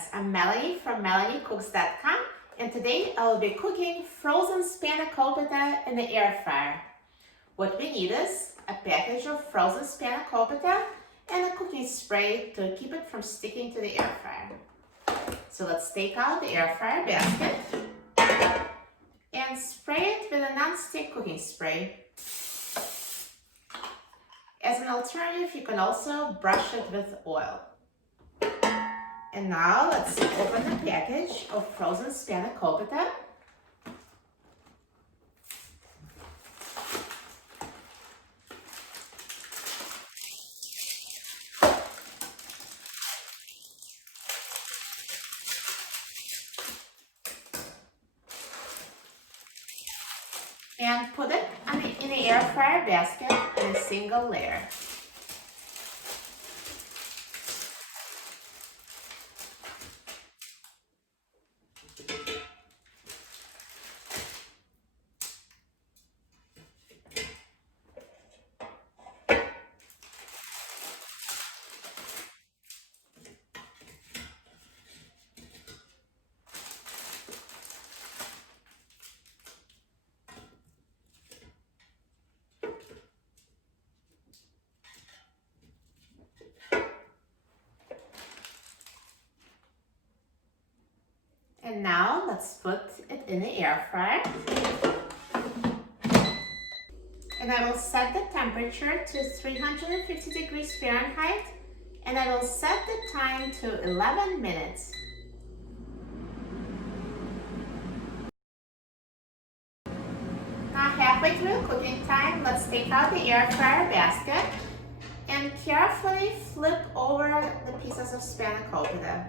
friends, I'm Melanie from MelanieCooks.com, and today I will be cooking frozen Spanakopita in the air fryer. What we need is a package of frozen Spanakopita and a cooking spray to keep it from sticking to the air fryer. So let's take out the air fryer basket and spray it with a non-stick cooking spray. As an alternative, you can also brush it with oil. And now let's open the package of frozen Spanakopita. And put it in the air fryer basket in a single layer. And now let's put it in the air fryer. And I will set the temperature to 350 degrees Fahrenheit, and I will set the time to 11 minutes. Now halfway through cooking time, let's take out the air fryer basket and carefully flip over the pieces of Spanakopita.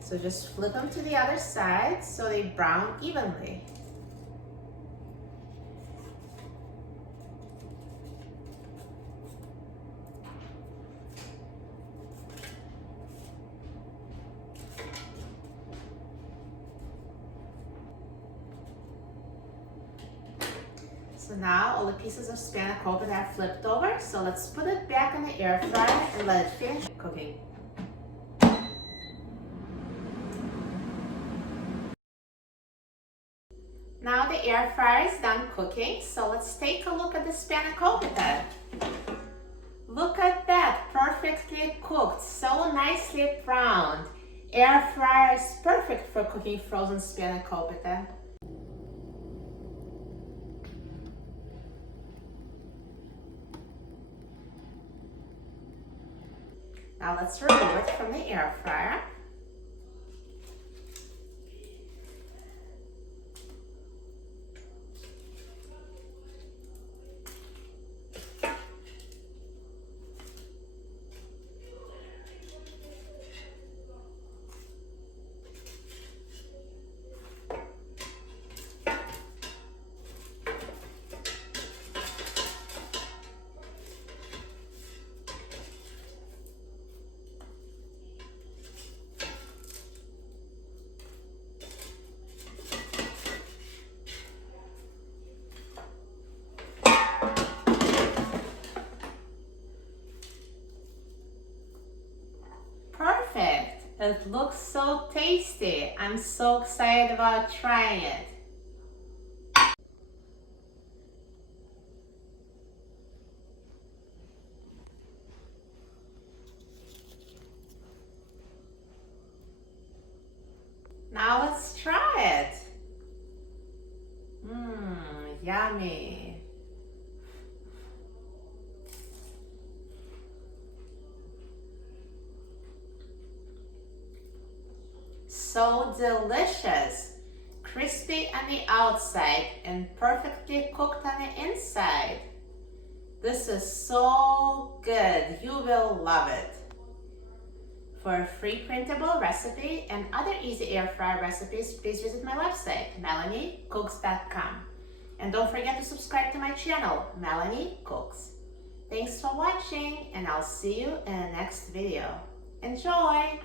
So just flip them to the other side so they brown evenly. So now all the pieces of Spanakopita are flipped over, so let's put it back in the air fryer and let it finish cooking. Now the air fryer is done cooking, so let's take a look at the Spanakopita. Look at that, perfectly cooked, so nicely browned. Air fryer is perfect for cooking frozen Spanakopita. Now let's remove it from the air fryer. Perfect! It looks so tasty. I'm so excited about trying it. Now let's try it. Yummy. So delicious, crispy on the outside and perfectly cooked on the inside. This is so good, you will love it. For a free printable recipe and other easy air fryer recipes, please visit my website, MelanieCooks.com. And don't forget to subscribe to my channel, Melanie Cooks. Thanks for watching, and I'll see you in the next video. Enjoy!